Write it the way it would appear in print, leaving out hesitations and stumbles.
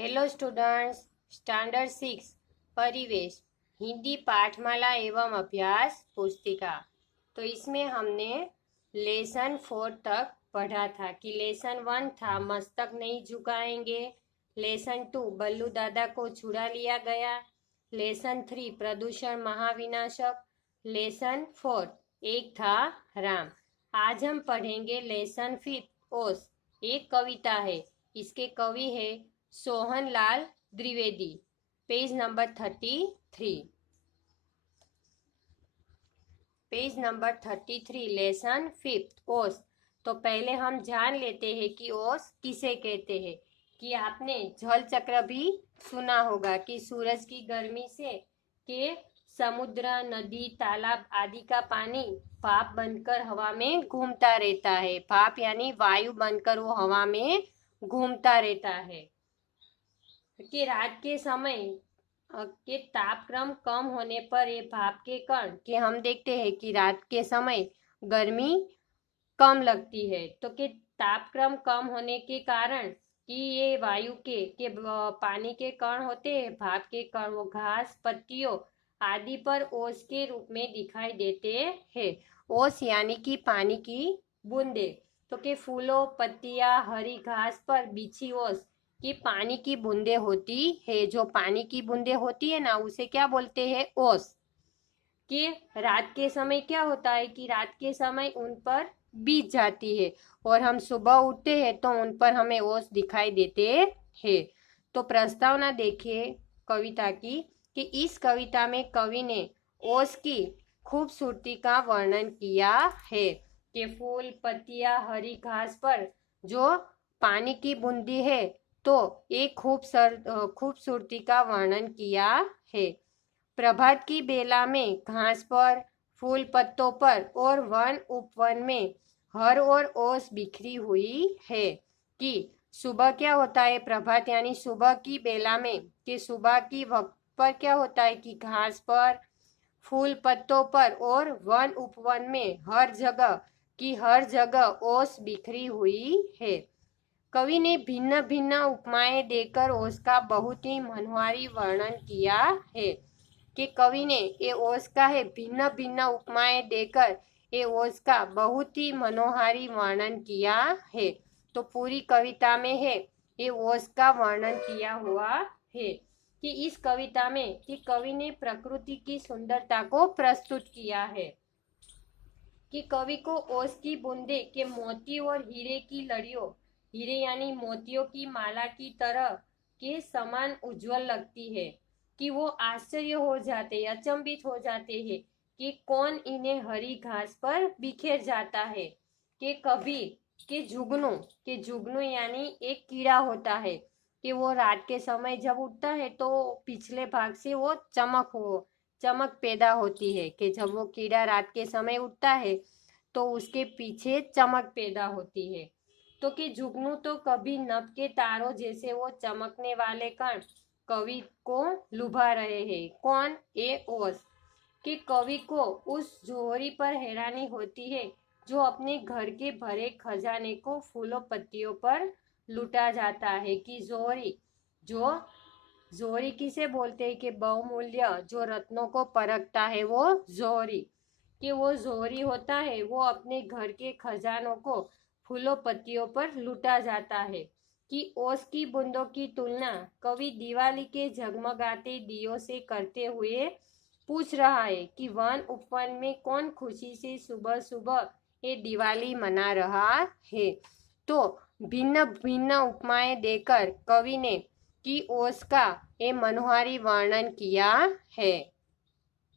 Hello students, standard 6 परिवेश हिंदी पाठमाला एवं अभ्यास पुस्तिका। तो इसमें हमने लेसन 4 तक पढ़ा था कि लेसन 1 था मस्तक नहीं झुकाएंगे, लेसन 2 बल्लू दादा को छुड़ा लिया गया, लेसन 3 प्रदूषण महाविनाशक, लेसन 4 एक था राम। आज हम पढ़ेंगे लेसन 5 ओस। एक कविता है, इसके कवि है Sohan Lal Dwivedi. Page number 33। Page number 33 lesson 5 ओस। तो पहले हम जान लेते हैं कि ओस किसे कहते हैं। कि आपने जल चक्र भी सुना होगा कि सूरज की गर्मी से के समुद्र, नदी, तालाब आदि का पानी भाप बनकर हवा में घूमता रहता है। भाप यानी वायु बनकर वो हवा में घूमता रहता है। कि रात के समय के तापक्रम कम होने पर ये भाप के कण कि हम देखते हैं कि रात के समय गर्मी कम लगती है, तो कि तापक्रम कम होने के कारण कि ये वायु के पानी के कण होते हैं, भाप के कण, वो घास, पत्तियों आदि पर ओस के रूप में दिखाई देते हैं। ओस यानी कि पानी की बूंदे। तो कि फूलों, पत्तियां, हरी घास पर बिछी ओस कि पानी की बूंदे होती है। जो पानी की बूंदे होती है ना, उसे क्या बोलते हैं? ओस। कि रात के समय क्या होता है कि रात के समय उन पर बीत जाती है और हम सुबह उठते हैं तो उन पर हमें ओस दिखाई देते हैं। तो प्रस्तावना देखिए कविता की कि इस कविता में कवि ने ओस की खूबसूरती का वर्णन किया है। कि फूल, पत्तियां, हरी घास पर जो पानी की बूंदी है तो एक खूबसूरती का वर्णन किया है। प्रभात की बेला में घास पर, फूल पत्तों पर और वन उपवन में हर और ओस बिखरी हुई है। कि सुबह क्या होता है? प्रभात यानी सुबह की बेला में कि सुबह की वक्त पर क्या होता है कि घास पर, फूल पत्तों पर और वन उपवन में हर जगह ओस बिखरी हुई है। कवि ने भिन्न भिन्न उपमाएं देकर ओस का बहुत ही मनोहारी वर्णन किया है। कि कवि ने ये ओस का है भिन्न भिन्न उपमाएं देकर ये ओस का बहुत ही मनोहारी वर्णन किया है। तो पूरी कविता में है ये ओस का वर्णन किया हुआ है। कि इस कविता में कि कवि ने प्रकृति की सुंदरता को प्रस्तुत किया है। कि कवि को ओस की बूंदे के मोती और हीरे की लड़ियों, हीरे यानी मोतियों की माला की तरह के समान उज्जवल लगती है। कि वो आश्चर्य हो जाते, अचंभित हो जाते हैं कि कौन इन्हें हरी घास पर बिखेर जाता है। कि कभी के जुगनू यानी एक कीड़ा होता है कि वो रात के समय जब उठता है तो पिछले भाग से वो चमक पैदा होती है। कि जब वो कीड़ा रात के समय उठता है तो उसके पीछे चमक पैदा होती है। तो कि जुगनू तो कभी नभ के तारों जैसे वो चमकने वाले कण कवि को लुभा रहे हैं। कौन? ए ओस। कि कवि को उस जोहरी पर हैरानी होती है जो अपने घर के भरे खजाने को फूलों पत्तियों पर लुटा जाता है। कि जोहरी किसे बोलते हैं? कि बहुमूल्य जो रत्नों को परखता है वो जोहरी। कि वो जोहरी होता है वो अपने घर के खजानों को फूलों पत्तियों पर लुटा जाता है। कि ओस की बूंदों की तुलना कवि दिवाली के झगमगाते दियों से करते हुए पूछ रहा है कि वन उपवन में कौन खुशी से सुबह सुबह ये दिवाली मना रहा है। तो भिन्न भिन्न उपमाएं देकर कवि ने कि ओस का ये मनोहारी वर्णन किया है।